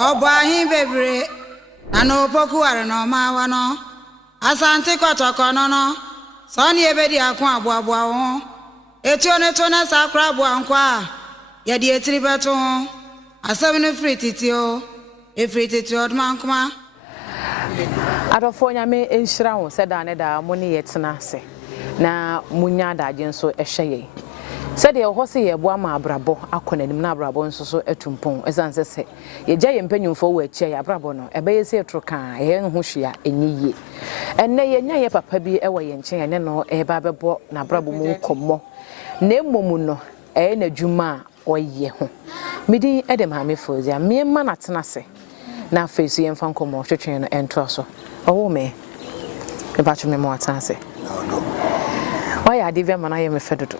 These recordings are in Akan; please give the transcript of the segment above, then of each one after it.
Obahi bebre ano poku are no ma wa no asante kotoko no no so ni ebedi akwa aboabo ho etuo ne to na sakra abo ankwa ye de etiri beto ho asem no frititio efrititio odmankoma adofo nyame enhyira ho seda ne da mo ne yetena ase na munya daje nso ehwe sede ye ho se ye boa ma abrabo akonanim na abrabo nso so etumpon esanse se ye gya ye mpanyumfo wo achi ya abrabo no ebe ye se etroka ye ho hwea enyiye enne ye nya ye papa bi ewo ye nchen ene no eba bebo na abrabo mu nkommo na emomu no na dwuma oye ho midi edem ha me fozia me ma na tena se na face ye mfa nkommo twetwen no ento so owo me ba twa me mo atena se no why adivia mana ye me fedodo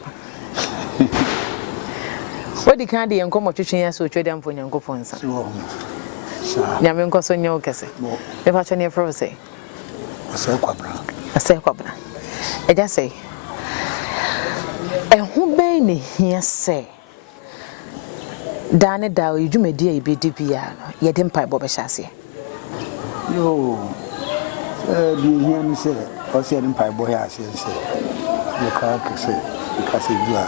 what the candy and come twetwen ya so twede amfo nyankopon sa nyame nkoso nye okese me ba twa ne fro se ase kwabra eja say hu be ne hia se dane da odwumadi a ibedi bia no ye de mpai bo be hyase yo bi hia ni se o se de mpai bo ya se ye ka ka se dua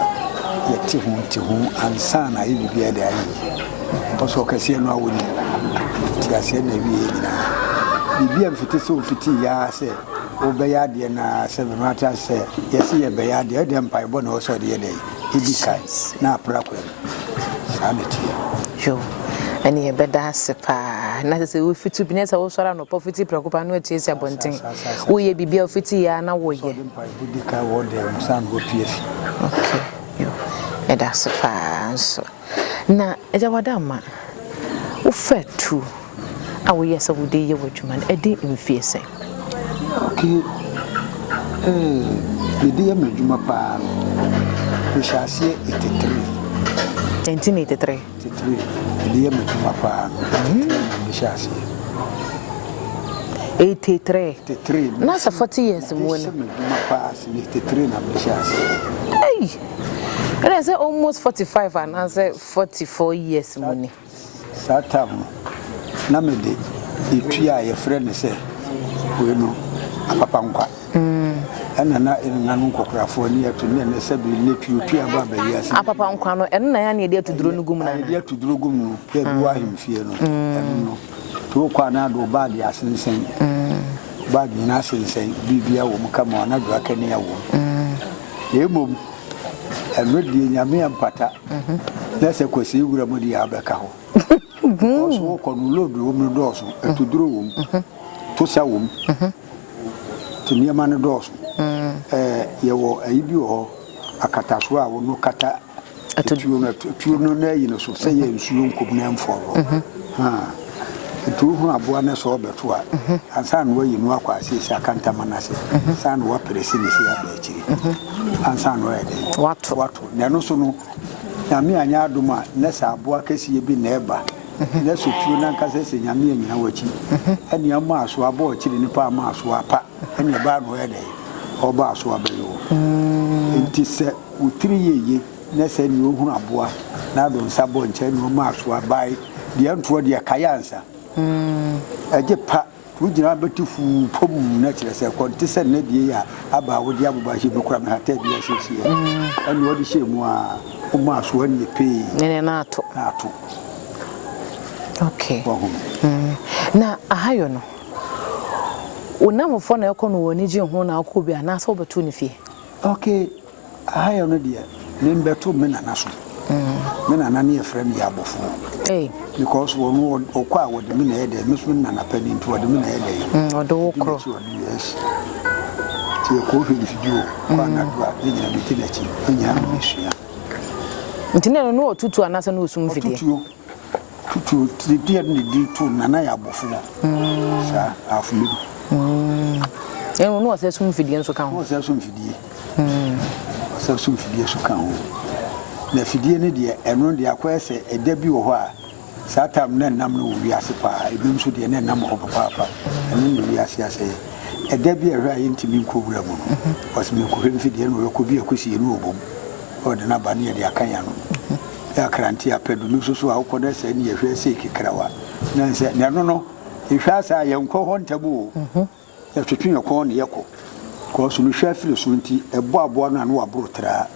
ye ti hu ansa na ye bibia de ayi o so kase no awoni ti ase na wi nyina bibia mfiti so fiti ya se o be ya de na se me mata se ye se ye be ya de mpai bo na o so de ye de ibikai na aprakwa sanity yo ani ye beda sepa na se we fitu binesa wo sora no profiti preocupa no etiesi abonten wo ye bibia ofiti ya na wo ye budika wo de msan go pf okay yo eda sepa so na eja wadama wo fetu awo ye se wo de ye wadwuma edi mfiese okay de ye madwuma pa Bishasi 1983 ndiye mtuma pa Bishasi 83 na sa 40 years mu ne mtuma pa 83 na Bishasi hey and I say almost 45 and I say 44 years mu ne satam na me de etua ye friend say we no papa nkwa na nkokrafo ni ato ne se bi le piopia ba ba yasi apapa nkwa no na ya ne de atuduro no gum na de atuduro gum no pe bi wa himfie no no to kwa na do ba de asensen ba de na asensen bibia wo mu kama na do aka ne ya wo yemom enwedi nyame ampata na se kwesi wura mo di abeka ho so ko no lodo wo mu do so atuduro wo to sa wo to niama no do so yewo ayibi ho akataso a wo no kata atuo no na yi no so se ye nsuo nkom na mforo tu hu aboa na so beto a ansa no yi no akwa asisi akanta manase sa no wa presi ni si abechiri ansa no ya de wato na no so no nyame anya adoma na sa aboa kesi bi na eba na so tuo na nkasa se nyame anyina wachi ene ama aso abo chiri ni pa ama aso apa ene ba no ya de oba aso abeyo enti se utiri yeye na se ni ohun aboa na do nsabo nche ni o ma aso abai de anto de kayansa aje pa tujira betifu pom na kire se ko ntise na die ya aba wo dia boba shi bekura me hata bia sisi ene wo di shemu a o ma aso ani pe nene na ato okay na ahayo no unamfo na ekono woni je ho na akobi ana so betu ne fie okay ahayo no dia me betu me na naso me na na ne frame ya bofo because wonu okwa wode me na yede me so na na pani nto wode me na yede odo wokro yes ti ko hwe video kwa na do a de nyina biti na chi nya no hwia ntine no otutu anasa no osum fidie tutu dia ni di tu na ya bofo sa afumi eno no ase sum fidie nso kan ho ase sum fidie ase sum fidie so kan ho na fidie ne de eno de akwese eda bi wo ho a satam na nam no wi ase pa ebim so de na nam ho papa eno ni wi ase ase eda bi ehwa yintimi nkobura mu no was me ko hwe fidie no ko bi akosi enu obom o de na ba ne de akan ya no ya kranti apedum so a wokɔ se ne yehwe se kikrawa na se ne no ihwa sa yenkɔ hɔ ntabu ya twetwe yekɔ ne yekɔ ko so no hwa firi so nti ɛbɔ aboa no anu aboro tra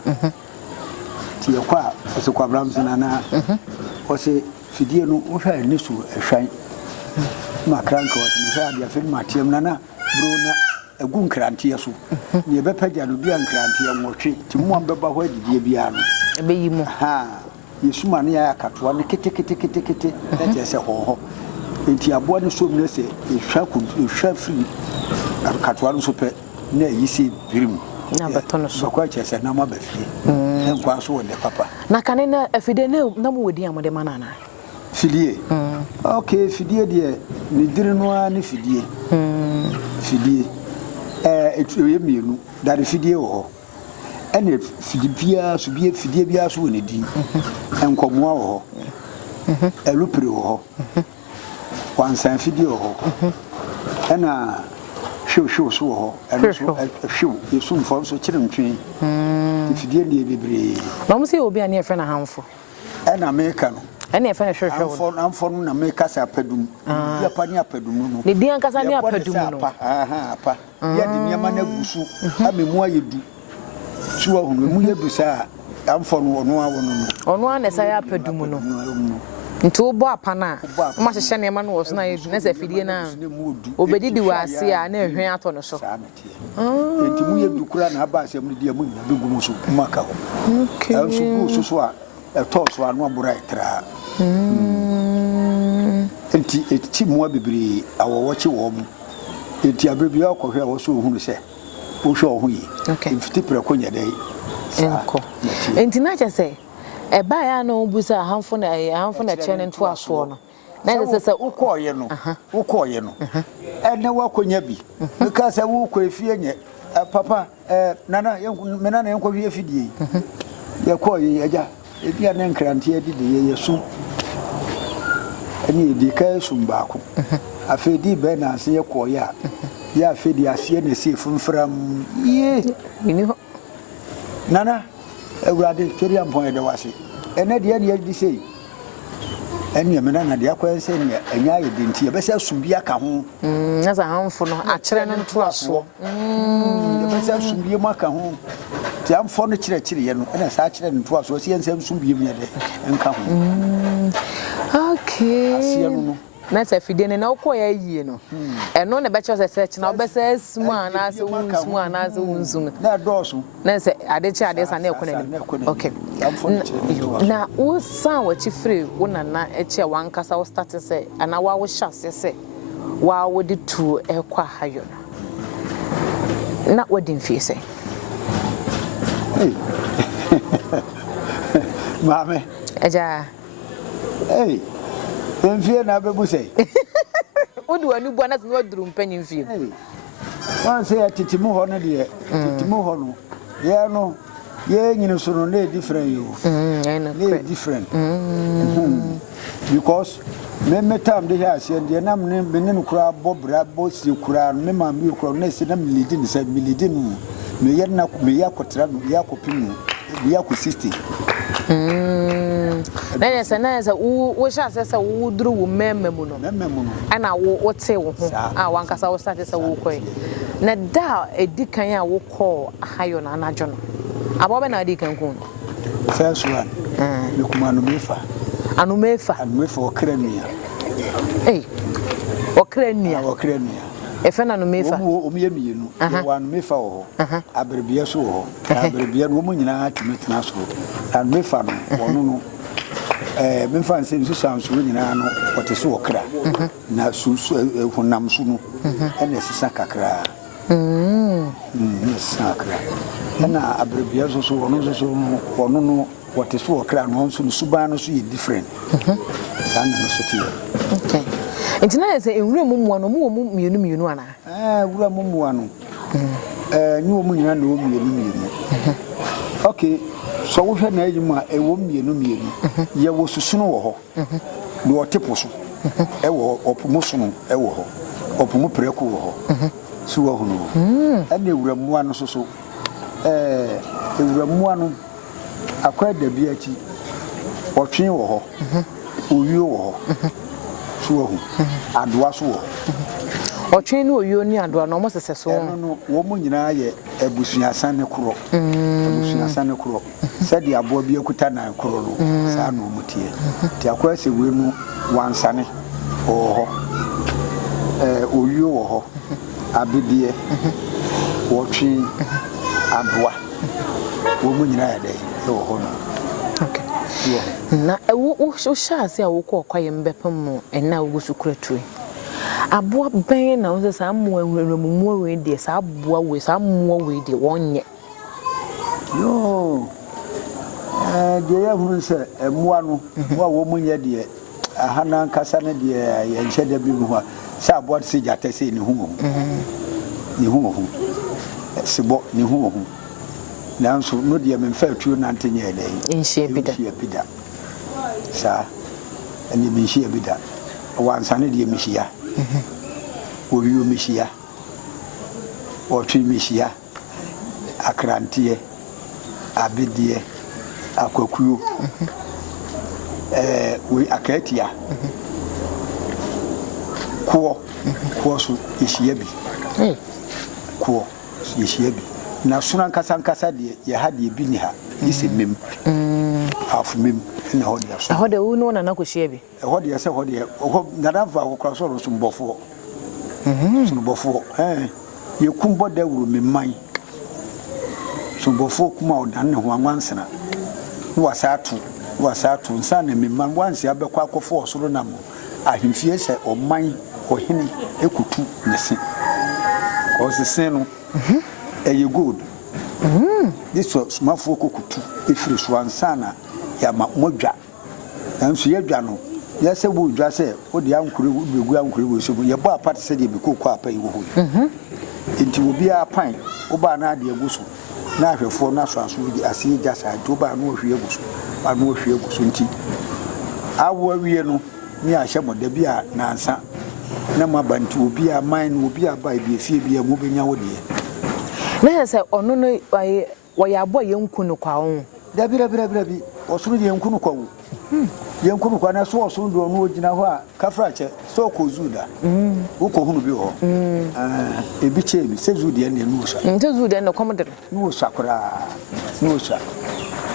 ti yekɔ a so kwa bramsina na o se fidie no wo hwa ne so ehwan ma kranka o se hwa dia firi matiam na bro na egun kranti so ne bepagya no bia kranti nwɔtwe ti mu ambeba hɔ adidie bia no ebeyi mu yesuma ne ya katoa ne kete na je se ho enti aboa ne so mne se ehwa firi katoa no so pe na yisi birim na betono so kwa che se na ma ba fie nkwa so wonde papa na kane na afide na mu wodi amode manana fidie okay fidie de ne diri no a ne fidie fidie etuye mienu da de fidie wo ene fidibia so bia fidie bia so woni din enkomoa wo elupre wo wansan fidie wo ena hwew so wo eno so hwew yesu mfo so kyeremtwe fidie ne bebre na mo se obi ani efe na hanfo ena meka no ene efe na hwehwe amfo no na meka sa padum bia pani apadum no ne dia nkasa ne apadum no apa ya de niama na gusu amemu ayedu suwa hunu mu yebusa amfo no ono a na sa ya apadum no nti wo bo apana ma hyehye ne ma no wo so na yedu na sa fidie na obedidi wa ase a na ehwen ato no so enti mu yedu kura na aba asem ne dia mu nyina begumu so maka ho okay enso so a eto anu abura etra enti eti mu abibiri awowochi wo mu enti abibiri akohwe a wo so hunu se wo hwe ho yi mfiti preko nya dai enko enti na che se eba ya na obusa hanfo na chene nto aso no na se se ukoye no ene wakonya bi because wo ko efie nye papa nana menana yenko hwe fidie ye koye aja ebia na nkrantie de yesu eni di ka sumbaako afedi be na ase ye koye a ya afedi ase na se funfram ye ni ho nana ewurade tweri ampon de wase ene de ne yedi sei eni menana de akwanse ne enya ye de ntie be se sumbia ka ho na za hanfo no akyere no nto aso be se sumbia ma ka ho ti amfo no kyerɛkyerɛ ye no ena sa kyerɛ nto aso se ensem sumbia mu ye de enka ho okay asia no na sa fidie ne na ukoya yie no eno ne be cho se search na obesa asmu ana se unsmu ana se unsum na doso na se adechi adesa na ekona ni okay na wo san wa chifre wo nana eche wankasa wo start se ana wa wo hyase se wa wo di tu ekwa hayo no na wadin fie se mame eja Enfie na bebu sei. Odi wani bua na tinu oduru mpanyin fie. Wan say atitimu ho no de atitimu ho no. Ye no ye nyine so no na different you. Na different. Because me time de here say de na me no kura bobra bosi kura me ma me kura na si na me lead ni say me lead no. Me ye na me ya kotra no ya kopim me ya ko 60. Na yesa wo sha se wo duru wo mememu no ana wo te wo ho a wankasa wo start se wo koi na da edikan a wo call hayo na anajo no abobe na edikan ku first one me kuma anu mefa okrania okrania efe na anu mefa o me mienu anu mefa wo aberbia so wo aberbia no mo nyina atmetena so anu mefa no wono no me fan se nsu sanso nyina no wote so okra na su honam su no ene sisa kakra sakra na abrabia so wono no wote so okra no so suban no so different san no so tie okay entina se enwure mu no mu mienu ana wura mu no ni wo mu nyina no mienu okay so wo hwe na ayimu a ewo mienu ye wo susuno wo ho no otepo so ewo opomuso no ewo ho opomu preko wo ho so wo ho no ene ewuramu ano so ewuramu ano akwa da bi achi Otwe wo ho. Oyo wo ho. So ho. Adoa so wo. Otwe no oyo ni adoa no mo sese so. No wo mu nyina ye abusuasan ne kro. Abusuasan ne kro. Sadi aboa bi akuta na kro no. Sa no mutie. Ti akwa se we nu wansane. Ho. Oyo wo ho. Abidie. Otwe adoa. Wo mu nyina ye dai. Wo ho no. Okay. Na wo shase a wo ko kwaye mbepem mo ena wo sukura tui. Aboa ben na wo sa mo awuramumu we de sa aboa we sa mo we de wonye. Yo. De ya hunu se emoa no wo mu nye de ahana nkasa ne de ye nche de bi ho sa aboa se jata se ni hu. Ni hu. Sebo ni hu. Nanso no de memfa tuo nante nye de. Enhye bida. Sa ani menhye bida. Wansane de mehia. Owiyo mehia. Otwe mehia. Akrantie. Abidie. Akwakuo. We akatia. Ko so ehia bi. Ko ehia bi. Na suna nkasa de ye ha de bi ni ha isi mem half mem na ho de so ho de wo no na kohia bi ho de se ho de ho na da va akokra so so mbofo so mbofo ye kumbo da wuru memman so mbofo kuma odan ne ho anwansena wasatu nsa na memman wansi abekwa akofo so na mo ahimfie se oman ohene ekutu nese ko se no you good. This was my focutu. If you swan sana, Yama Moja. And so you know, yes, I would just say, what the uncle would be uncle. So your bar party said you be cook up pay. It will be a pine, Obana de Busu. Now, for Nassans will be a sea just I do by no fear bush, but no fear busunti. I worry no near Shamo de Bia Nansa. Nama Bantu will be a mine will be a by the fear be a moving out there. Na se ono no waye abo yenkunu kwa wo da bira osuru yenkunu kwa wo yenkunu kwa na so osuru do no ogina ho a kafrache so ko zuda wo ko hunu bi ho ebi chebi se zude ne no sha nte zude ne komodere no sha kura no sha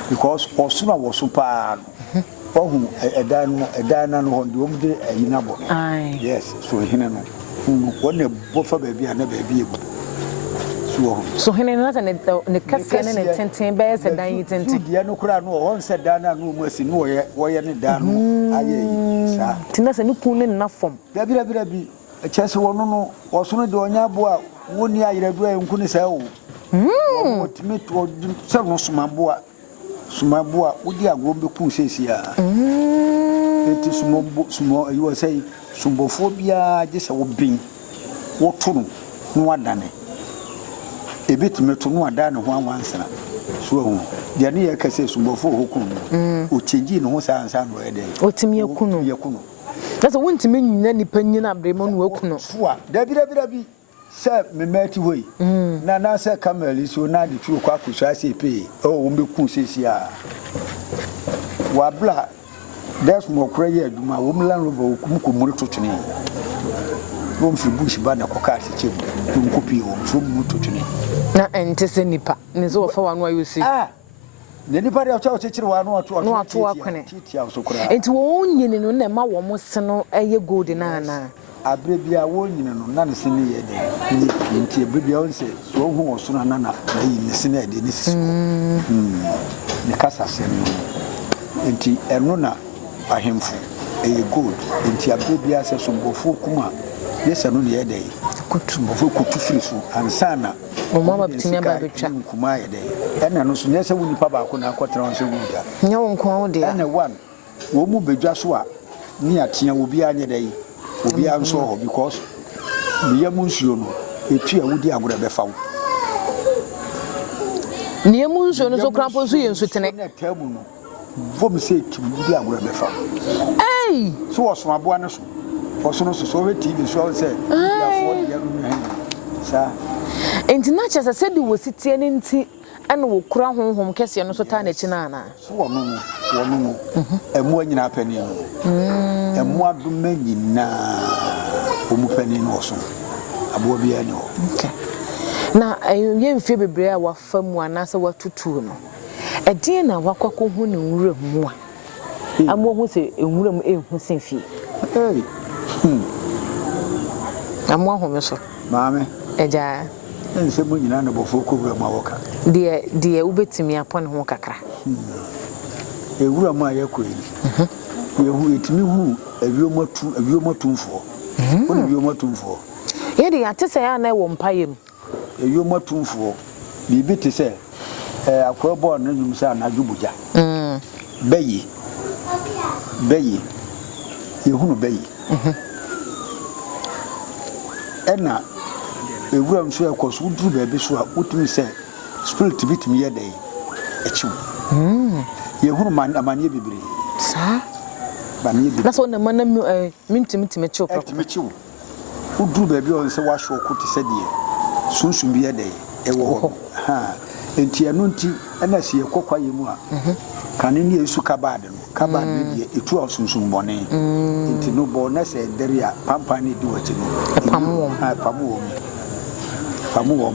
because osuru wo so pa ohu edana no ho de wo de ayinabo yes so hine no wona bofa ba bia na ba bia so hene na ne kase ne tenten be se dan yi tenten dia no kura no on se dan na no mu asi no wo ye ne dan no aye sa tina se ne kun ne na fom da bira bi chese wono no osono de onya bo a woni ayiradu enku ne sa wo wo timeto se no sumabo a wodi agombe kun sesi a eti sumo you say sumbofobia je se wo bin wo tunu no wadane ebit meto no ada ne ho anwansana so hu de ne ye kase sumbofo hokunu o chenji ne ho sansa no ede o timi yakunu that's won timi nyina nipa nyina abremo no akunu so a da bi se me meti hoyi na se kameli so na de tu kwa akusa se pe o wo mbeku sesi a wa bla that's mo kra ye aduma wo mlan robo kumkomuri totune wo mfi bush ba na kokati chebu nkopi wo so mu totune na entese nipa ne zo fa wanu ayusi ne nipa de acho chechire wanu ato akone titia so kra enti wo nyine no na ma wo mo se no eye gold na na abre bia wo nyine no na ne se ne ye de ni enti abre bia won se so hu wo so na na yi ne se ne de ne sisu ne kasa se no enti eno na ahemfu eye gold enti abre bia se so mbofo kuma yesa no ne ye de kutu mbofo kutu firi so ansana mama bitimi aba betwa kuma ye de ena no so nyesa woni pa ba ko na akotra on se guda nya won ko wo de ena one wo mu bedwa so a ni atia obi anye de obi anso ho because biya munsuo no etu a wodi agora befa wo ni munsuo no so krampo so yensu tene na tabu no vom se etu wodi agora befa so wo so aboa ne so osono so we TV so say ya fo ya no sa enti na chese se di wositie ne nti and wo kura honhom kese no so ta na chi na na so wono emu anyina pani no emu adoma nyina omu pani no so abo bia ni ho okay na ye mfie bebre a wafa mu anase watutu no edin na wakwakọ hu ne nwura mu a amo hu se nwura mu ehu sen fie amo hu me so maame eja nse mu nyina na bofo ko wura ma woka de ubetimi apon ho kakra ewura ma yakoi yehu etimi hu awiomatumfo woni awiomatumfo ye de atese ya na wo mpayem awiomatumfo bibi te se akwabo na nyum se anadwo buja bayi yehu no bayi ena ewura mso ekoso uduru baabi so a utumi se spirit bitimi ye dey echiw yehu man amanye bibiri sa banye bibiri na so na mana mintim chiw etimi chiw uduru baabi on se wa hwo kuti se de sunsun bi ye dey ewo ha enti anu nti ana sie kokwa yemu a kane ne esu kabad no de etu asunsun bone enti no bo na se dere a pampa ne di wachi no pamu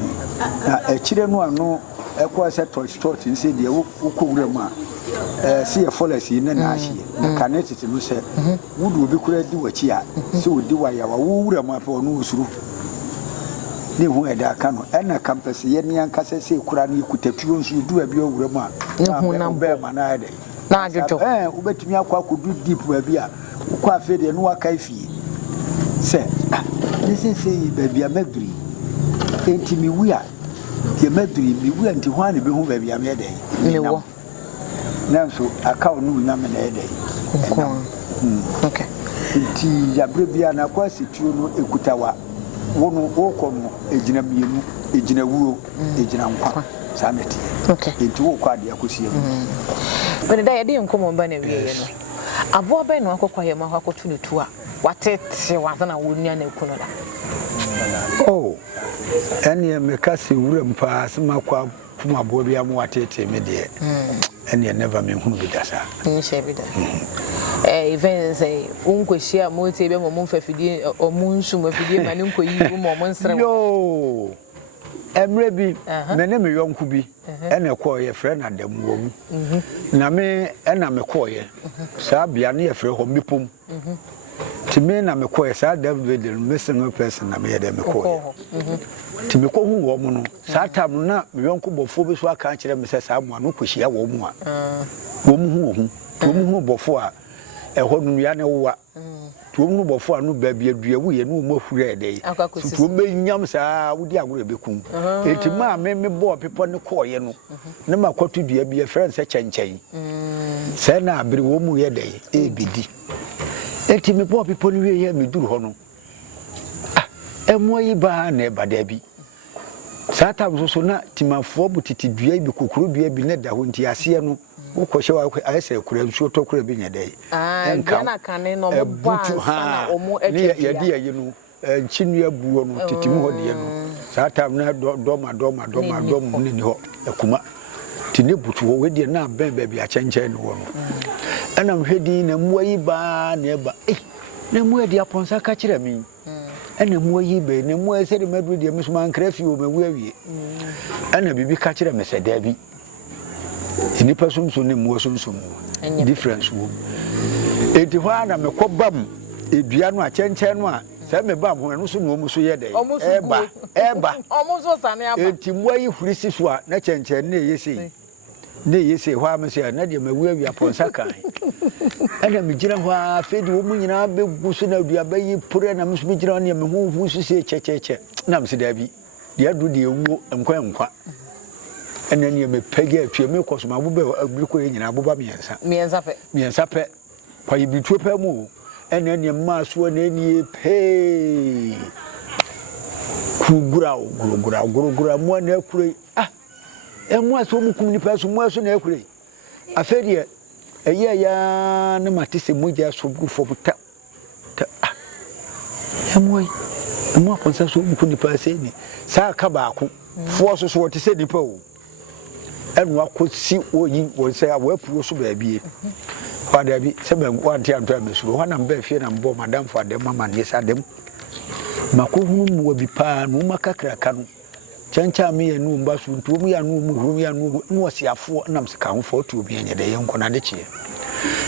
na echire no ano ekwa se touch nse de ukowura mu a se ye follows ne na ahie na kane tete no se wudu obi kura di wachi a se odi wa ya wa wura mu afa no usuru ne hu eda aka no ena campus ye ne yankase se kura ne kutatuo nsu du abi owura mu a na be ma na ede na ajojo ubetumi akwa kodu deep abi a ukwa afa de no aka fie se this say baby amedri enti mi wi a ye medri mi wi anti hwan ne be hu baby amede mewo na so aka onu nyame na ede okay enti ya brebia na kwa situo no ekutawa wono wokono ejina mienu ejina wuo ejina nkwa saneti okay enti wo kwa de akosie mu bene da ye de nkomo ba na wiye no abo ba no akokwa ye ma akoto ne tu a watete wazana wonua na ekuno da oh ene mekase wura mpa asema kwa kuma abo bia mu watete me de ene never me hunu bidasa ni shebida even say unkohia motie be mo mfafidie omunsu mafidie mane nkoyi mo nsere yo emre bi mene me yonku bi ene ko ye frɛ na dam wo mu na me ena me ko ye sa bia ne ye frɛ ho mipom timi na me ko ye sa David me single person na me ye de me ko ye timi ko hu wo mu no sa tam na me yonku bofo bi so aka kyerɛ me sɛ sa mo no kohia wo mu a wo mu hu bofo a eho nu ya ne wo a tuom no bofo anu ba bia dua wo ye no mo hura ede tuom be nyam saa wodi agoro bekum etima me bo pepo ne ko ye no ne makoto dua bia friend se chenchen se na abiri wo mu ye de ebidi etimi bo pepo ne wie ye me duru ho no emo yi ba na ba da bi sata so na timafo butiti dua bi kokoro dua bi ne da ho nti ase no ukoshe wa ayese kura nsuo to kura bi nyede enka na kane no mo na omo etia ye de ye no nchinu abuo no tetimu ho de no sata na doma ne ni ho akuma tine butu ho we de na ben ba bi a chenchen no wo no ana mhwedi na muayi ba na eba na muadi aponsa ka kire mi ana muayi be na muayi se de madu de mesuma nkrafi o mewu awie ana bibi ka kire me se da bi enipa sunsun ne muo sunsun difference wo enti hwa na mekobam edua no a chenchen no a se me bam ho no so no mu so ye dey eba omo so sane aba enti muayi hurisi so a na chenchen ne yesi hwa me se na de mawu awi aponsa kan ana me gira hwa fedi wo mu nyina be gusu na dua ba yi pure na me so be gira ne me ho hu su se checheche na me se da bi de adu de ewo nkwa ene ne me pege atwe me kosoma bobe abriko nyina aboba miensa pe kwa yibitu pe mu ene ne ma so na enie pe kugura mo na akure emu aso mu kum ni pa so mu aso na akure afedie eye ya na matise moja so gufo buta emu aponsa so mu kum ni pa se ni sa ka ba ko fo so so wote se ni pa o enu akosi oyi won say awapuro so ba bie wa da bi se ben wa ntia nto amesuro wa na mba fie na mbo madam for dem mama ne sadem makohunu mu wa bi pa no makakra ka no chancha me enu mba so nto mu ya no mu hu ya no no osiafo nam se ka ho fo to obi anya de yenko na de chie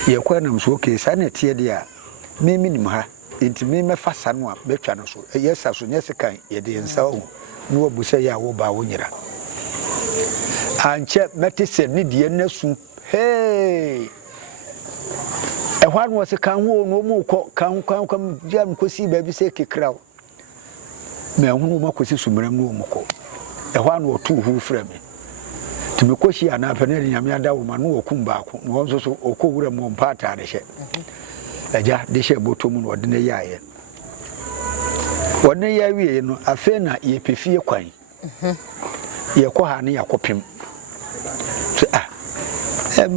ye kwa nam so ke sa na tie de a me minim ha enti me mefa sa no a betwa no so yesa so nyese kan ye de nsa o no obusa ya wo ba wo nyira anche metise ni de na su hey ehwan wo se kan wo no mu ko kan jam kosi ba bi se kekraw me hunu makosi sumram no mu ko ehwan wo tu hu fra me tumi koshi ana pa ne nyame ada wo ma no okum ba ko no so so okowura mo mpata de hye eja de hye botom no de ne yaaye wona ya wie no afa na ye pefie kwan ye ko ha ne yakopem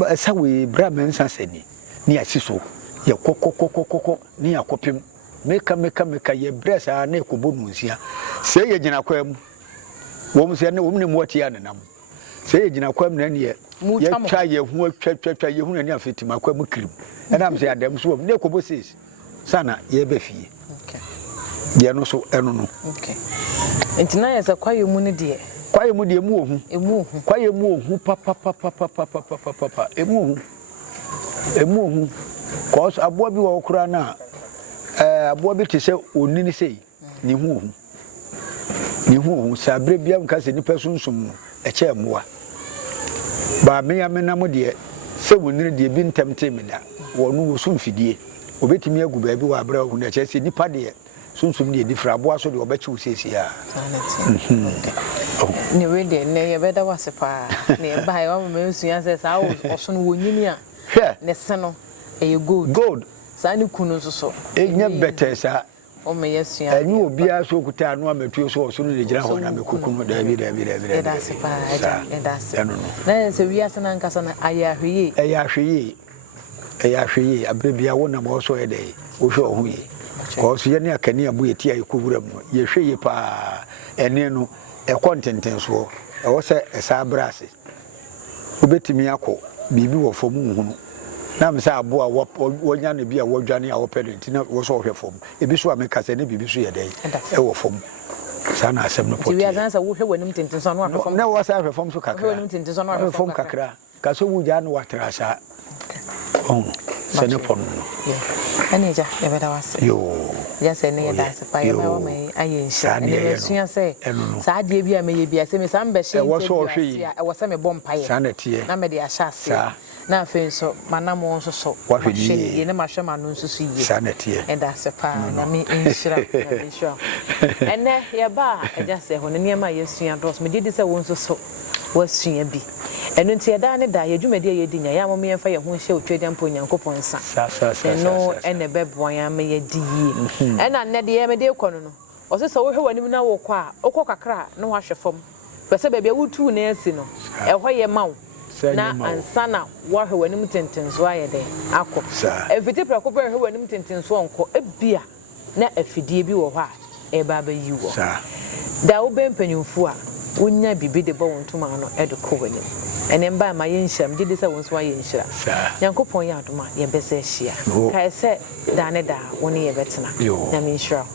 esa we bra mensa seni ni asiso ye kokokokokoko ni yakopem meka ye bresa na ekobonu nsia se ye gina kwam wo mu se ne wo mu ne moti ya nenam se ye gina kwam na ne ye twa ye hu atwa ye hu na ne afetima kwam kirim enam se adam so ne ekobosis sana ye be fie okay ye no so eno no okay entina ye se kwaye mu ne de kwaye mu de mu ohu kwaye mu ohu papa emu ohu cause abo bi wo kura na abo bi te se onini sei ni hu sabre bia mka se nipa sunsum eche moa ba me ya menam de se wonini de bi ntemte me da wonu wo sumfidie obetimi agu ba bi wa abra hu na eche se nipa de sunsum de difra abo aso de obechi wo sesi a ni we de ne ye beda wase pa ne ba ye wa me nsuya se sa oso no wonyini a ne se no e gold sa ni kunu so enya better sa o me yesuya enyi obi aso kuta anu ametuo so oso no de gira ho na me kokunu da bi e da se pa e da se na se wi ase na nkasa na ayahwe abrebia wo na mo so e de wo hwe ohu ye ko so ye ne akani abu ye ti ayi kowura mu ye hwe ye pa ene no e kontenten so e wo se esa brase obetimi akọ bibi wo fom hunu na me sa abo a wonya ne bi a wodwane a wo pedent na wo so hwe fom ebi so ameka se ne bibi so ye dey e wo fom sa na asem no poti ti wi azansa wo hwe wanim tenten so no akọ fom na wo sa hwe fom so kakra wanim tenten so no akọ fom kakra ka so wuja no watra sa se ne pon ani ja e beda wase yo ya se ne da se pa yo ma me aye nsia ne be suya se sa de bia me ye bia se me sa mbe hye wo so hwe e wo se me bom paye sa na tie na me de ahya se na afen so manamo nso so hwe ye ne mahwe manu nso so ye sa na tie e da se pa na me nshira ene ye ba e ja se ho ne niam ye sua dos me de se wo nso so wasua bi eno nti ye da ne da ye dwumade ye di nya ya mo me fa ye ho hye otwede mpo nyankopon sa eno ene beboan ya me ye di yi ena ne de ye me de kono no o se so wo hwe wanim na wo kwa okọ kakra na wa hwe fom pese bebia wutu na asi no e ho ye mawo na ansana wa hwe wanim tentenso aye de akọ efiti prako hwe wanim tentenso onko ebia na afidie bi wo ho a e ba ba yi wo da wo bempanyumfu a wonya bibi de bo wontuma no e de ko wanim ene mba ma ye nhyam gide se won so aye nhyira yankopon ya adoma ye bese hia kai se da ne da woni ye betena na me nhyira